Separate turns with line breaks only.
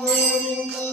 Govinda Hare